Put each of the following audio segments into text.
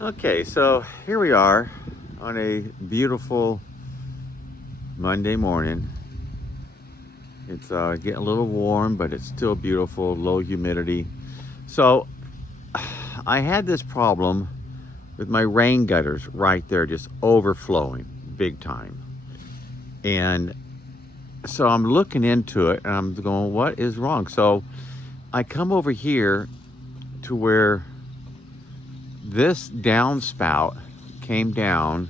Okay, so here we are on a beautiful Monday morning. It's getting a little warm, but it's still beautiful, low humidity. So I had this problem with my rain gutters right there, just overflowing big time. And so I'm looking into it and I'm going, what is wrong? So I come over here to where this downspout came down.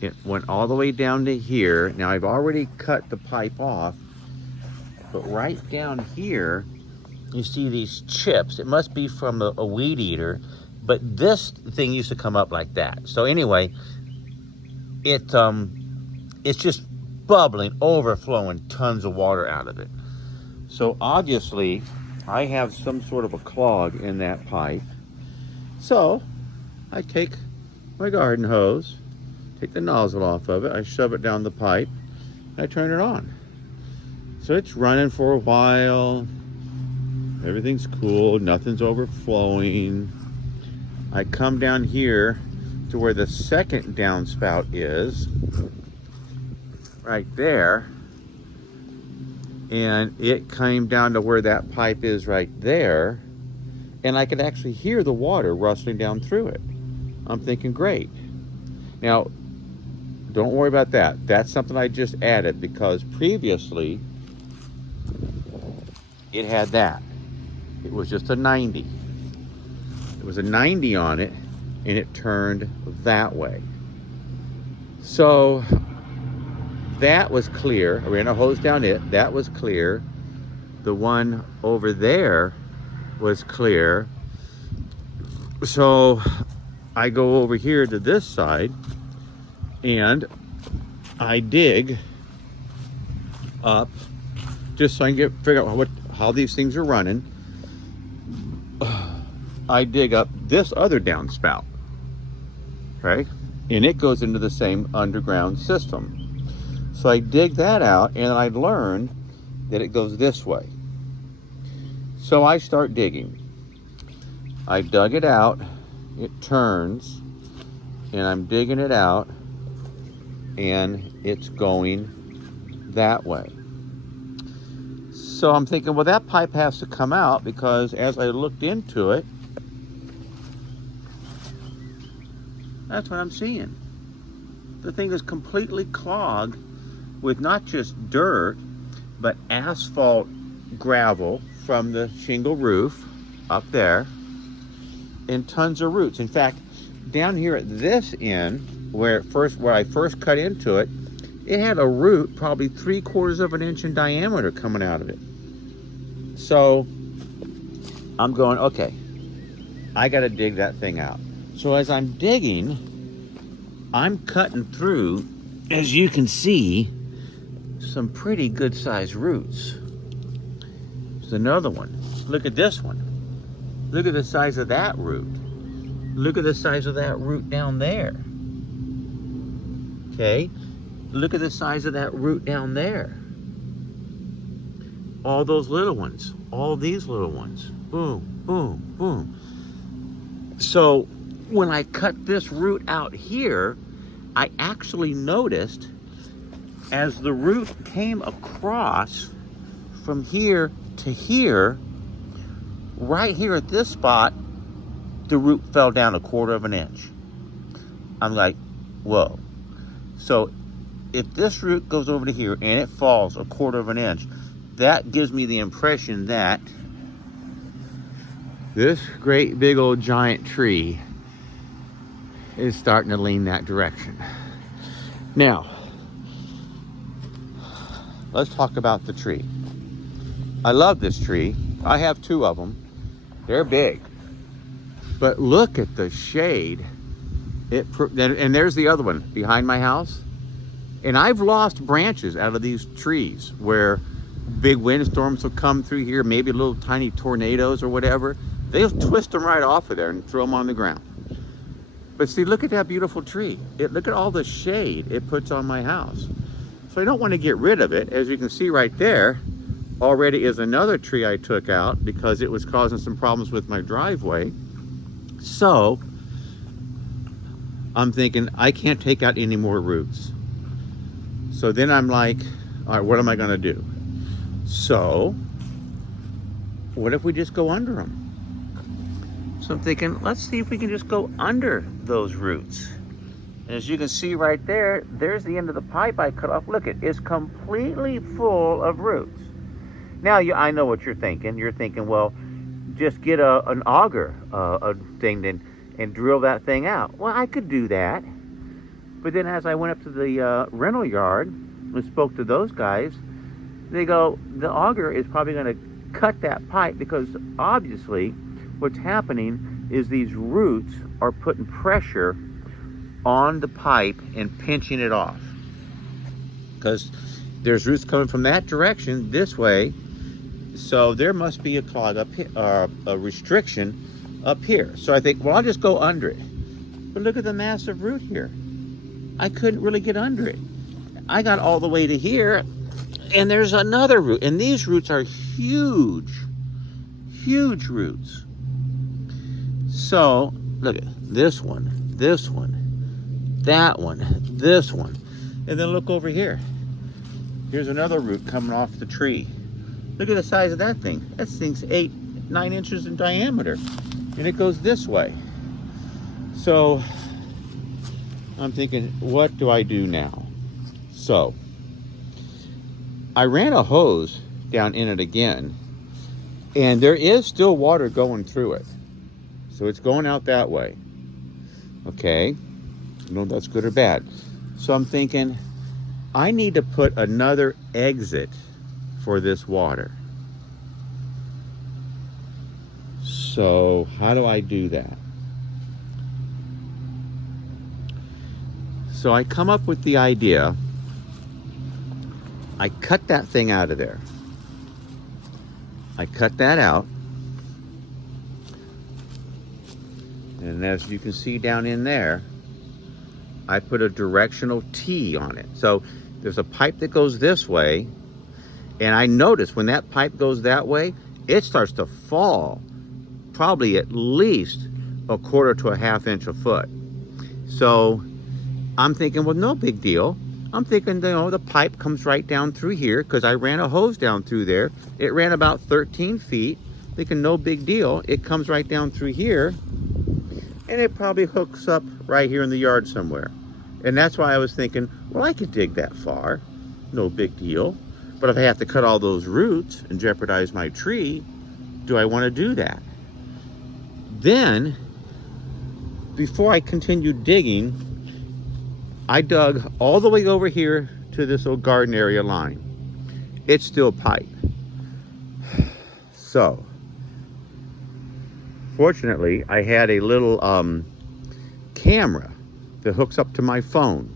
It went all the way down to here. Now I've already cut the pipe off, but right down here, you see these chips. It must be from a weed eater, but this thing used to come up like that. So anyway, it's just bubbling, overflowing tons of water out of it. So obviously, I have some sort of a clog in that pipe. So I take my garden hose, take the nozzle off of it, I shove it down the pipe, and I turn it on. So it's running for a while, everything's cool, nothing's overflowing. I come down here to where the second downspout is, right there, and it came down to where that pipe is right there, and I could actually hear the water rustling down through it. I'm thinking, great. Now, don't worry about that. That's something I just added because previously it had that. It was just a 90. It was a 90 on it and it turned that way. So that was clear. I ran a hose down it. That was clear. The one over there was clear. So I go over here to this side and I dig up just so I can figure out how these things are running. I dig up this other downspout, okay? And it goes into the same underground system. So I dig that out and I learn that it goes this way. So I start digging. I dug it out, it turns, and I'm digging it out, and it's going that way. So I'm thinking, well, that pipe has to come out because as I looked into it, that's what I'm seeing. The thing is completely clogged with not just dirt, but asphalt gravel from the shingle roof up there and tons of roots. In fact, down here at this end, where I first cut into it, it had a root probably 3/4 of an inch in diameter coming out of it. So I'm going, okay, I got to dig that thing out. So as I'm digging, I'm cutting through, as you can see, some pretty good sized roots. There's another one. Look at this one. Look at the size of that root. Look at the size of that root down there. Okay, look at the size of that root down there. All those little ones, all these little ones. Boom, boom, boom. So when I cut this root out here, I actually noticed as the root came across from here to here, right here at this spot, the root fell down 1/4 of an inch. I'm like, whoa. So if this root goes over to here and it falls 1/4 of an inch, that gives me the impression that this great big old giant tree is starting to lean that direction. Now, let's talk about the tree. I love this tree. I have 2 of them. They're big. But look at the shade. And there's the other one behind my house. And I've lost branches out of these trees where big windstorms will come through here, maybe little tiny tornadoes or whatever. They'll twist them right off of there and throw them on the ground. But see, look at that beautiful tree. Look at all the shade it puts on my house. So I don't want to get rid of it. As you can see right there, already is another tree I took out because it was causing some problems with my driveway. So I'm thinking, I can't take out any more roots. So then I'm like, all right, what am I gonna do? So, what if we just go under them? So I'm thinking, let's see if we can just go under those roots. And as you can see right there, there's the end of the pipe I cut off. Look, it's completely full of roots. Now, I know what you're thinking. You're thinking, well, just get an auger a thing and drill that thing out. Well, I could do that. But then as I went up to the rental yard and spoke to those guys, they go, the auger is probably going to cut that pipe, because obviously what's happening is these roots are putting pressure on the pipe and pinching it off, because there's roots coming from that direction this way, so there must be a clog up here, a restriction up here. So I think, well, I'll just go under it. But look at the massive root here. I couldn't really get under it. I got all the way to here, and there's another root, and these roots are huge roots. So look at this one, that one, this one, and then look over here. Here's another root coming off the tree. Look at the size of that thing. That thing's 8-9 inches in diameter, and it goes this way. So I'm thinking, what do I do now? So I ran a hose down in it again, and there is still water going through it. So it's going out that way. Okay, I don't know if that's good or bad. So I'm thinking, I need to put another exit for this water. So how do I do that? So I come up with the idea. I cut that thing out of there. I cut that out. And as you can see down in there, I put a directional T on it. So there's a pipe that goes this way, and I notice when that pipe goes that way, it starts to fall probably at least 1/4 to 1/2 inch a foot. So I'm thinking, well, no big deal. I'm thinking, you know, the pipe comes right down through here, because I ran a hose down through there. It ran about 13 feet. Thinking, no big deal. It comes right down through here, and it probably hooks up right here in the yard somewhere. And that's why I was thinking, well, I could dig that far. No big deal. But if I have to cut all those roots and jeopardize my tree, do I want to do that? Then, before I continued digging, I dug all the way over here to this old garden area line. It's still pipe. So, fortunately, I had a little camera that hooks up to my phone,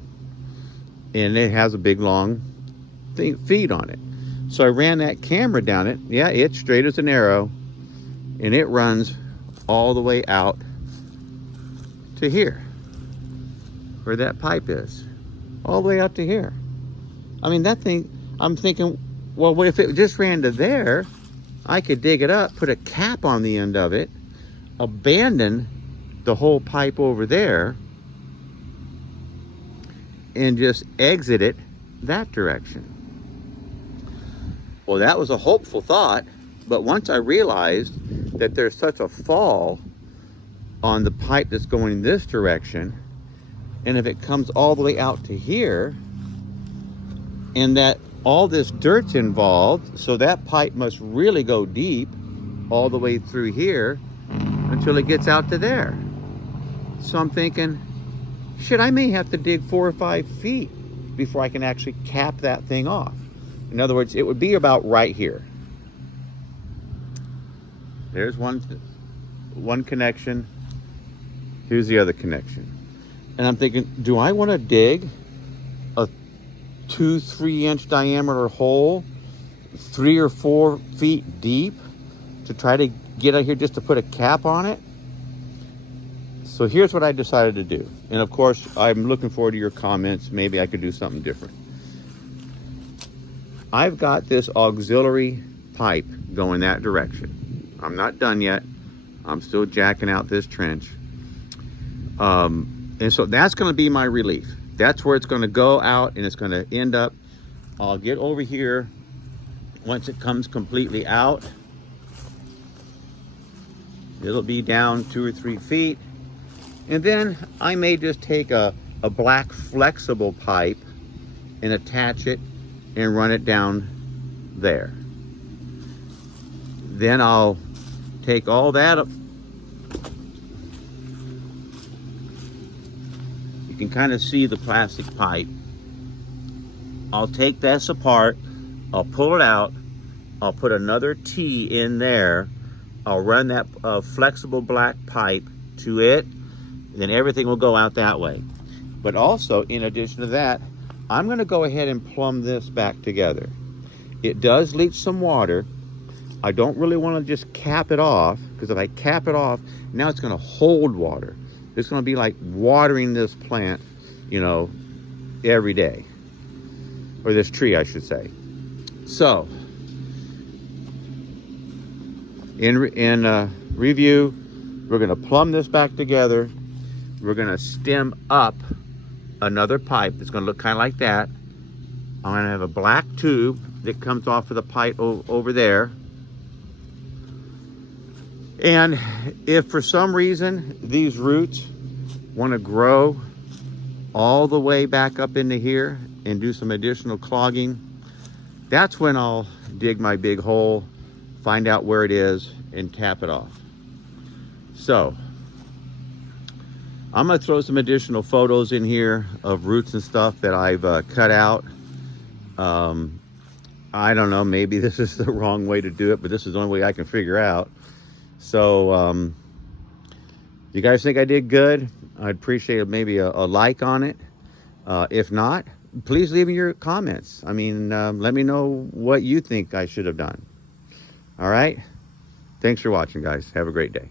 and it has a big long feed on it. So I ran that camera down it. Yeah, it's straight as an arrow, and it runs all the way out to here, where that pipe is, all the way out to here. I mean, that thing, I'm thinking, well, what if it just ran to there? I could dig it up, put a cap on the end of it, abandon the whole pipe over there, and just exit it that direction. Well, that was a hopeful thought, but once I realized that there's such a fall on the pipe that's going this direction, and if it comes all the way out to here, and that all this dirt's involved, so that pipe must really go deep all the way through here until it gets out to there. So I'm thinking, shit, I may have to dig 4 or 5 feet before I can actually cap that thing off. In other words, it would be about right here. There's one connection. Here's the other connection. And I'm thinking, do I want to dig a 2-3 inch diameter hole 3 or 4 feet deep to try to get out here just to put a cap on it? So here's what I decided to do. And of course, I'm looking forward to your comments. Maybe I could do something different. I've got this auxiliary pipe going that direction. I'm not done yet. I'm still jacking out this trench. And so that's going to be my relief. That's where it's going to go out, and it's going to end up. I'll get over here once it comes completely out. It'll be down 2 or 3 feet. And then I may just take a black flexible pipe and attach it and run it down there. Then I'll take all that up. You can kind of see the plastic pipe. I'll take this apart, I'll pull it out, I'll put another T in there, I'll run that flexible black pipe to it, then everything will go out that way. But also, in addition to that, I'm going to go ahead and plumb this back together. It does leach some water. I don't really want to just cap it off, because if I cap it off, now it's going to hold water. It's going to be like watering this plant, you know, every day. Or this tree, I should say. So, in review, we're going to plumb this back together. We're going to stem up another pipe that's going to look kind of like that. I'm going to have a black tube that comes off of the pipe over there. And if for some reason these roots want to grow all the way back up into here and do some additional clogging, that's when I'll dig my big hole, find out where it is, and tap it off. So I'm going to throw some additional photos in here of roots and stuff that I've cut out. I don't know, maybe this is the wrong way to do it, but this is the only way I can figure out. So you guys think I did good? I'd appreciate maybe a like on it. If not, please leave me your comments. I mean, let me know what you think I should have done. All right? Thanks for watching, guys. Have a great day.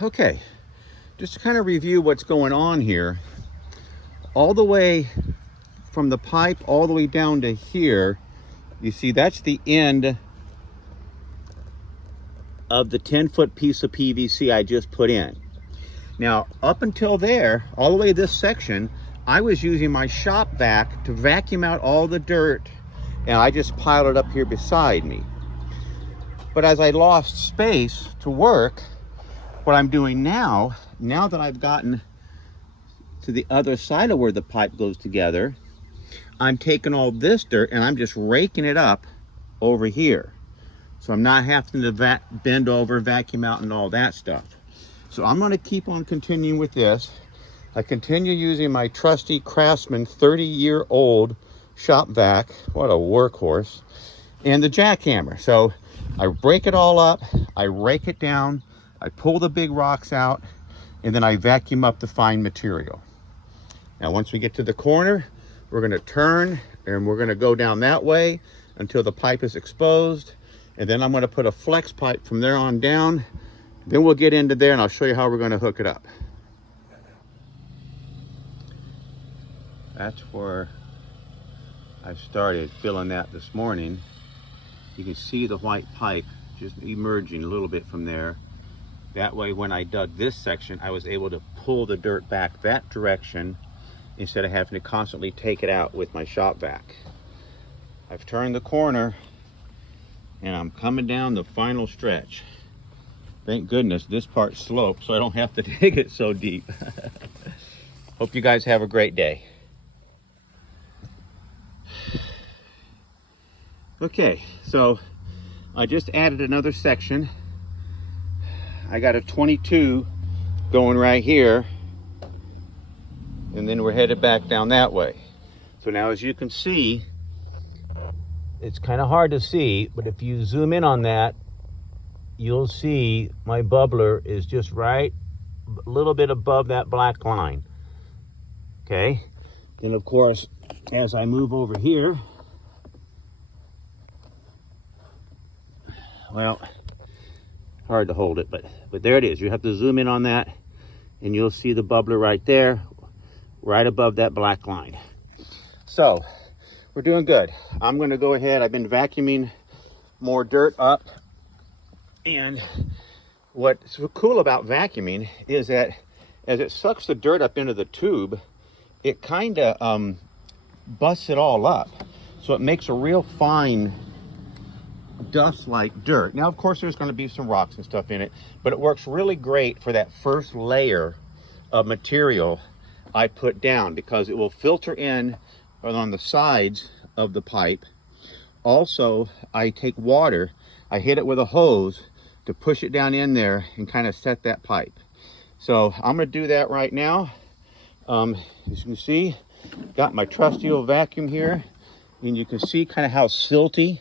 Okay, just to kind of review what's going on here, all the way from the pipe all the way down to here, you see that's the end of the 10-foot piece of PVC I just put in. Now, up until there, all the way this section, I was using my shop vac to vacuum out all the dirt, and I just piled it up here beside me. But as I lost space to work, what I'm doing now that I've gotten to the other side of where the pipe goes together, I'm taking all this dirt and I'm just raking it up over here. So I'm not having to bend over, vacuum out, and all that stuff. So I'm going to keep on continuing with this. I continue using my trusty Craftsman 30-year-old shop vac. What a workhorse. And the jackhammer. So I break it all up, I rake it down, I pull the big rocks out, and then I vacuum up the fine material. Now, once we get to the corner, we're going to turn and we're going to go down that way until the pipe is exposed. And then I'm going to put a flex pipe from there on down. Then we'll get into there and I'll show you how we're going to hook it up. That's where I started filling that this morning. You can see the white pipe just emerging a little bit from there. That way, when I dug this section, I was able to pull the dirt back that direction instead of having to constantly take it out with my shop vac. I've turned the corner and I'm coming down the final stretch. Thank goodness this part slopes so I don't have to dig it so deep. Hope you guys have a great day. Okay, so I just added another section. I got a 22 going right here, and then we're headed back down that way. So now, as you can see, it's kind of hard to see, but if you zoom in on that, you'll see my bubbler is just right a little bit above that black line. Okay, then of course, as I move over here, well, hard to hold it, but there it is. You have to zoom in on that, and you'll see the bubbler right there, right above that black line. So we're doing good. I'm going to go ahead. I've been vacuuming more dirt up, and what's so cool about vacuuming is that as it sucks the dirt up into the tube, it kind of busts it all up, so it makes a real fine dust-like dirt. Now, of course, there's going to be some rocks and stuff in it, but it works really great for that first layer of material I put down, because it will filter in on the sides of the pipe. Also, I take water, I hit it with a hose to push it down in there and kind of set that pipe. So I'm going to do that right now. As you can see, got my trusty old vacuum here, and you can see kind of how silty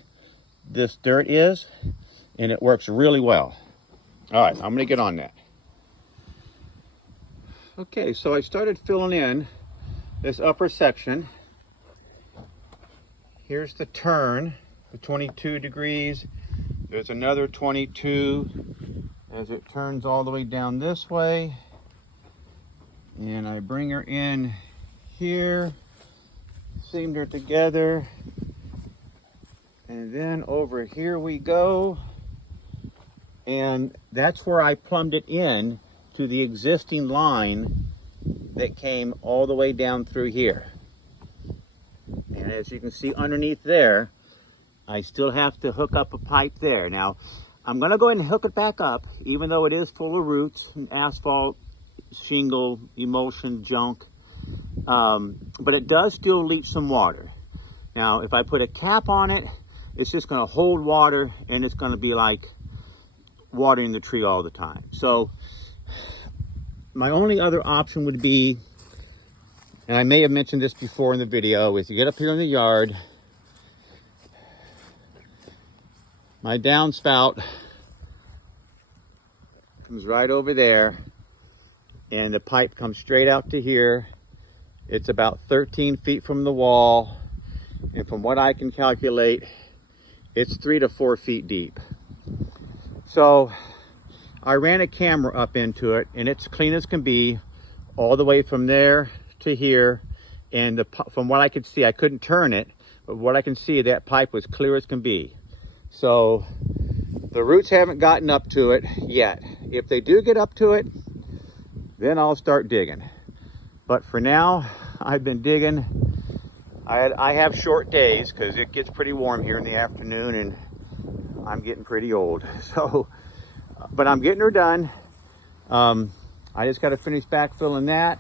this dirt is, and it works really well. All right, I'm going to get on that. Okay, so I started filling in this upper section. Here's the turn, the 22 degrees. There's another 22 as it turns all the way down this way. And I bring her in here, seam her together. And then over here we go. And that's where I plumbed it in to the existing line that came all the way down through here. And as you can see underneath there, I still have to hook up a pipe there. Now, I'm going to go ahead and hook it back up, even though it is full of roots and asphalt, shingle, emulsion, junk. But it does still leach some water. Now, if I put a cap on it, it's just going to hold water, and it's going to be like watering the tree all the time. So my only other option would be, and I may have mentioned this before in the video, is you get up here in the yard, my downspout comes right over there, and the pipe comes straight out to here. It's about 13 feet from the wall, and from what I can calculate, it's 3 to 4 feet deep. So I ran a camera up into it, and it's clean as can be, all the way from there to here. And from what I could see, I couldn't turn it, but what I can see, that pipe was clear as can be. So the roots haven't gotten up to it yet. If they do get up to it, then I'll start digging. But for now, I've been digging. I have short days because it gets pretty warm here in the afternoon, and I'm getting pretty old. So, but I'm getting her done. I just got to finish backfilling that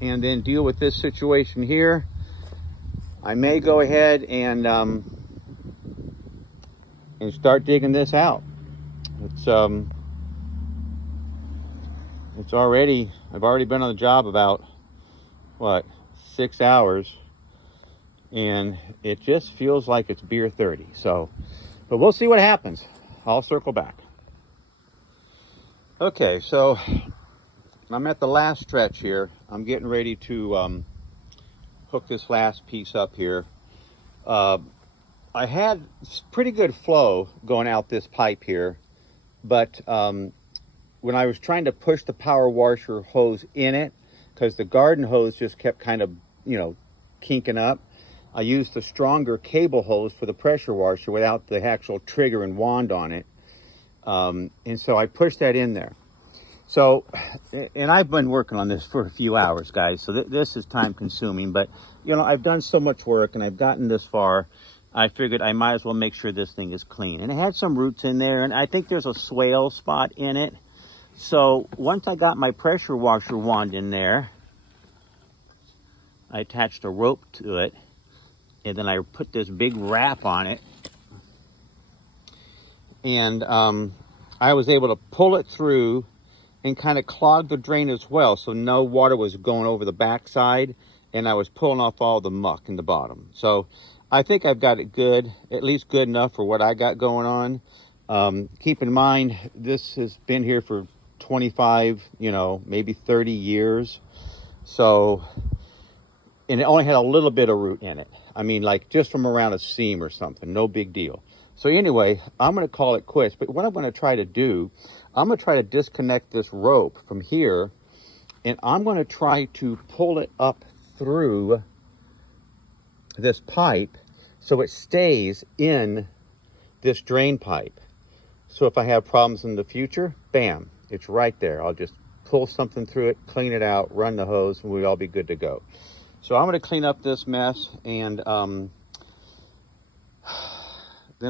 and then deal with this situation here. I may go ahead and start digging this out. It's already, I've already been on the job about, what, 6 hours, and it just feels like it's beer 30. So, but we'll see what happens. I'll circle back. Okay, so I'm at the last stretch here. I'm getting ready to hook this last piece up here. I had pretty good flow going out this pipe here, but when I was trying to push the power washer hose in it, because the garden hose just kept kind of, kinking up, I used a stronger cable hose for the pressure washer without the actual trigger and wand on it. And so I pushed that in there. So, and I've been working on this for a few hours, guys, so this is time consuming, but I've done so much work and I've gotten this far, I figured I might as well make sure this thing is clean. And it had some roots in there, and I think there's a swale spot in it. So once I got my pressure washer wand in there, I attached a rope to it, and then I put this big wrap on it, and I was able to pull it through and kind of clogged the drain as well, so no water was going over the backside, and I was pulling off all the muck in the bottom. So I think I've got it good, at least good enough for what I got going on. Keep in mind, this has been here for 25, maybe 30 years. So, and it only had a little bit of root in it. I mean, like just from around a seam or something, no big deal. So anyway, I'm going to call it quits. But what I'm going to try to do, I'm going to try to disconnect this rope from here, and I'm going to try to pull it up through this pipe so it stays in this drain pipe. So if I have problems in the future, bam, it's right there. I'll just pull something through it, clean it out, run the hose, and we'll all be good to go. So I'm going to clean up this mess, and then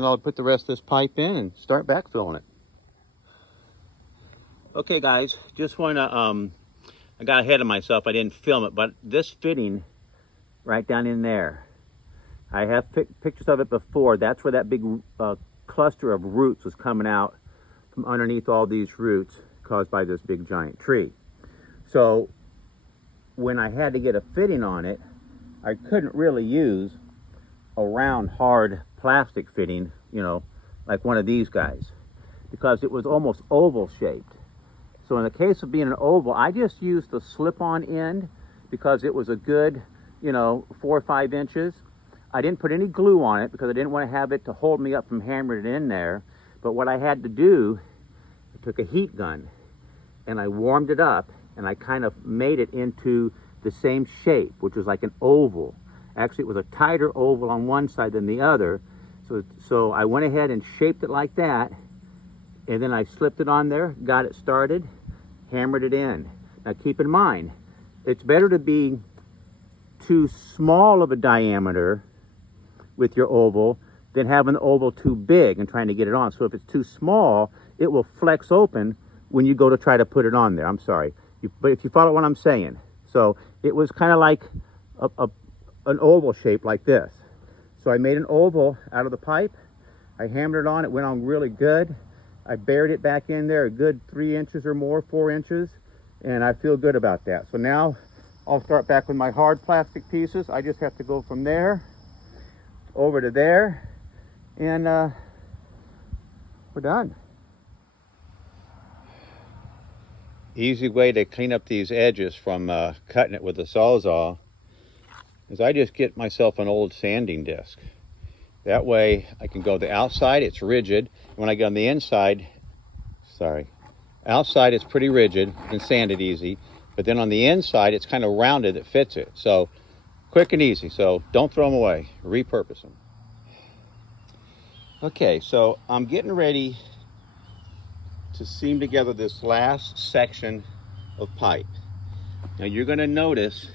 I'll put the rest of this pipe in and start backfilling it. Okay guys, just want to, I got ahead of myself, I didn't film it, but this fitting right down in there, I have pictures of it before. That's where that big cluster of roots was coming out from underneath all these roots caused by this big giant tree. So when I had to get a fitting on it, I couldn't really use a round hard plastic fitting, like one of these guys, because it was almost oval shaped. So in the case of being an oval, I just used the slip-on end because it was a good, 4 or 5 inches. I didn't put any glue on it because I didn't want to have it to hold me up from hammering it in there. But what I had to do, I took a heat gun and I warmed it up, and I kind of made it into the same shape, which was like an oval. Actually, it was a tighter oval on one side than the other. So I went ahead and shaped it like that, and then I slipped it on there, got it started, hammered it in. Now keep in mind, it's better to be too small of a diameter with your oval than having the oval too big and trying to get it on. So if it's too small, it will flex open when you go to try to put it on there. I'm sorry, but if you follow what I'm saying. So it was kind of like an oval shape like this. So I made an oval out of the pipe, I hammered it on, it went on really good. I buried it back in there a good 3 inches or more, 4 inches, and I feel good about that. So now I'll start back with my hard plastic pieces. I just have to go from there over to there, and we're done. Easy way to clean up these edges from cutting it with a Sawzall is I just get myself an old sanding disc. That way I can go the outside, it's rigid. When I go on the inside, outside it's pretty rigid and sand it easy, but then on the inside it's kind of rounded that fits it. So quick and easy, so don't throw them away, repurpose them. Okay, so I'm getting ready to seam together this last section of pipe. Now you're going to notice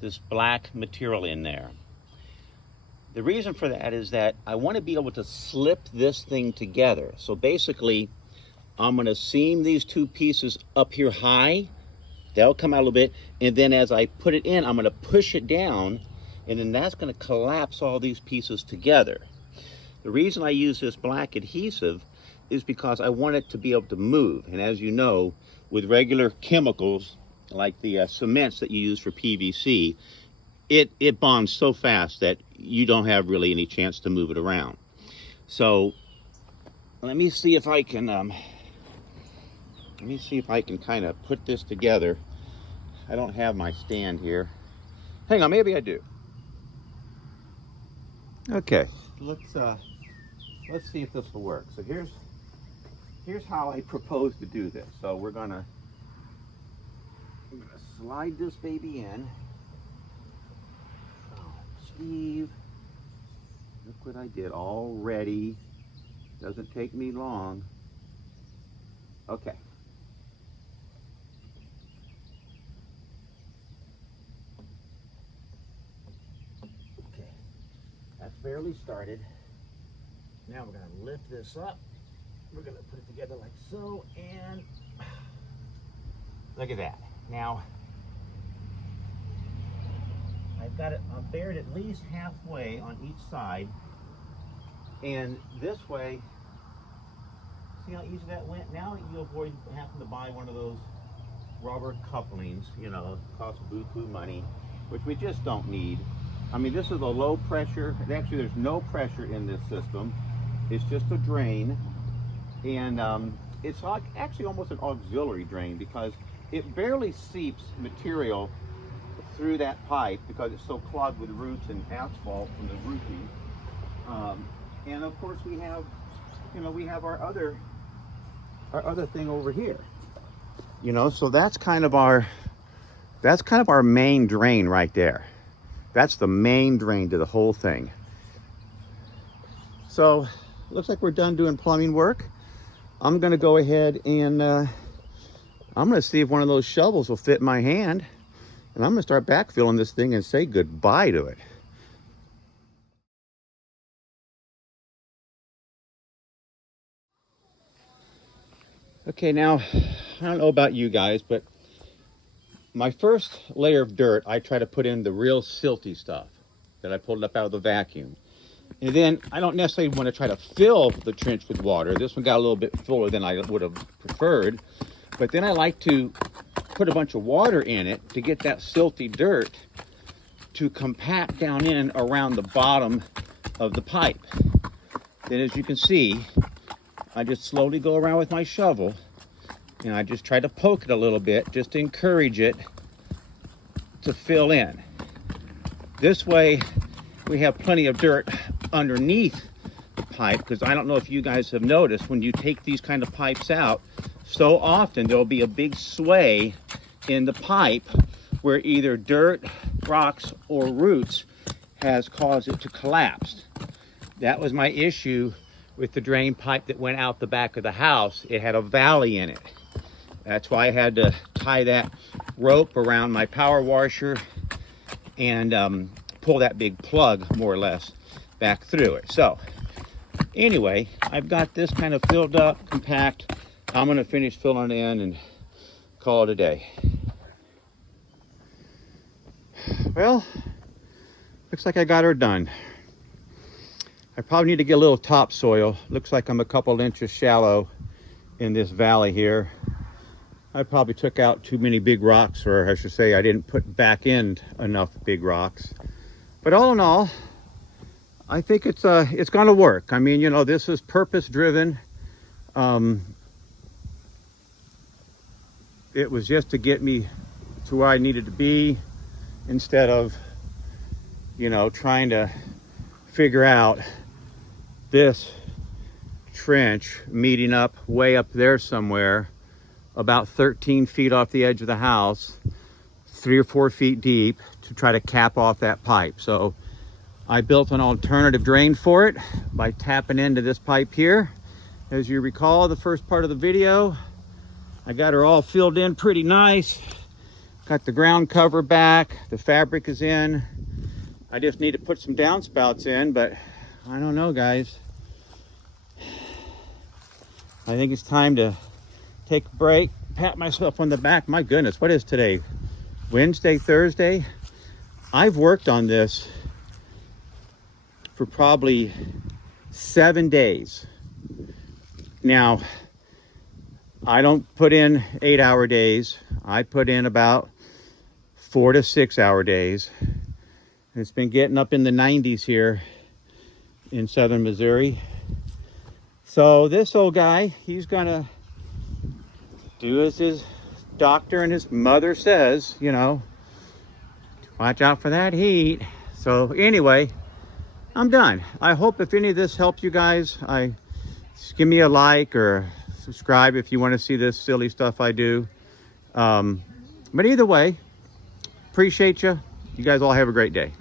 this black material in there. The reason for that is that I want to be able to slip this thing together. So basically, I'm going to seam these two pieces up here high. That'll come out a little bit. And then as I put it in, I'm going to push it down. And then that's going to collapse all these pieces together. The reason I use this black adhesive is because I want it to be able to move. And as you know, with regular chemicals, like the cements that you use for PVC, it bonds so fast that you don't have really any chance to move it around. So let me see if I can kind of put this together. I don't have my stand here. Hang on, maybe I do. Okay, let's see if this will work. So here's how I propose to do this. So I'm gonna slide this baby in. Steve, look what I did already. Doesn't take me long. Okay. Okay, that's barely started. Now we're gonna lift this up. We're gonna put it together like so, and look at that. Now, I've buried at least halfway on each side, and this way, See how easy that went? Now you avoid having to buy one of those rubber couplings, you know, cost buku money, which we just don't need. I mean, this is a low pressure, and actually there's no pressure in this system. It's just a drain, and it's like actually almost an auxiliary drain because it barely seeps material through that pipe because it's so clogged with roots and asphalt from the roofing. And of course we have, you know, we have our other thing over here. You know, so that's kind of our main drain right there. That's the main drain to the whole thing. So looks like we're done doing plumbing work. I'm gonna go ahead and I'm gonna see if one of those shovels will fit in my hand, and I'm gonna start backfilling this thing and say goodbye to it. Okay, now I don't know about you guys, but my first layer of dirt, I try to put in the real silty stuff that I pulled up out of the vacuum. And then I don't necessarily want to try to fill the trench with water. This one got a little bit fuller than I would have preferred. But then I like to put a bunch of water in it to get that silty dirt to compact down in around the bottom of the pipe. Then as you can see, I just slowly go around with my shovel and I just try to poke it a little bit just to encourage it to fill in. This way we have plenty of dirt underneath the pipe, because I don't know if you guys have noticed, when you take these kind of pipes out, so often there'll be a big sway in the pipe where either dirt, rocks, or roots has caused it to collapse. That was my issue with the drain pipe that went out the back of the house. It had a valley in it. That's why I had to tie that rope around my power washer and pull that big plug, more or less, back through it. So anyway, I've got this kind of filled up, compact. I'm gonna finish filling it in and call it a day. Well, looks like I got her done. I probably need to get a little topsoil. Looks like I'm a couple inches shallow in this valley here. I probably took out too many big rocks, or I should say I didn't put back in enough big rocks. But all in all, I think it's gonna work. I mean, you know, this is purpose driven. It was just to get me to where I needed to be, instead of, you know, trying to figure out this trench meeting up way up there somewhere, about 13 feet off the edge of the house, 3 or 4 feet deep, to try to cap off that pipe. So I built an alternative drain for it by tapping into this pipe here. As you recall, the first part of the video, I got her all filled in pretty nice. Got the ground cover back, the fabric is in. I just need to put some downspouts in, but I don't know, guys. I think it's time to take a break, pat myself on the back. My goodness, what is today? Wednesday, Thursday? I've worked on this for probably 7 days. Now, I don't put in 8-hour days. I put in about 4 to 6 hour days. It's been getting up in the 90s here in southern Missouri. So this old guy, he's gonna do as his doctor and his mother says, you know, watch out for that heat. So anyway, I'm done. I hope if any of this helps you guys, just give me a like or subscribe if you want to see this silly stuff I do. But either way, appreciate you. You guys all have a great day.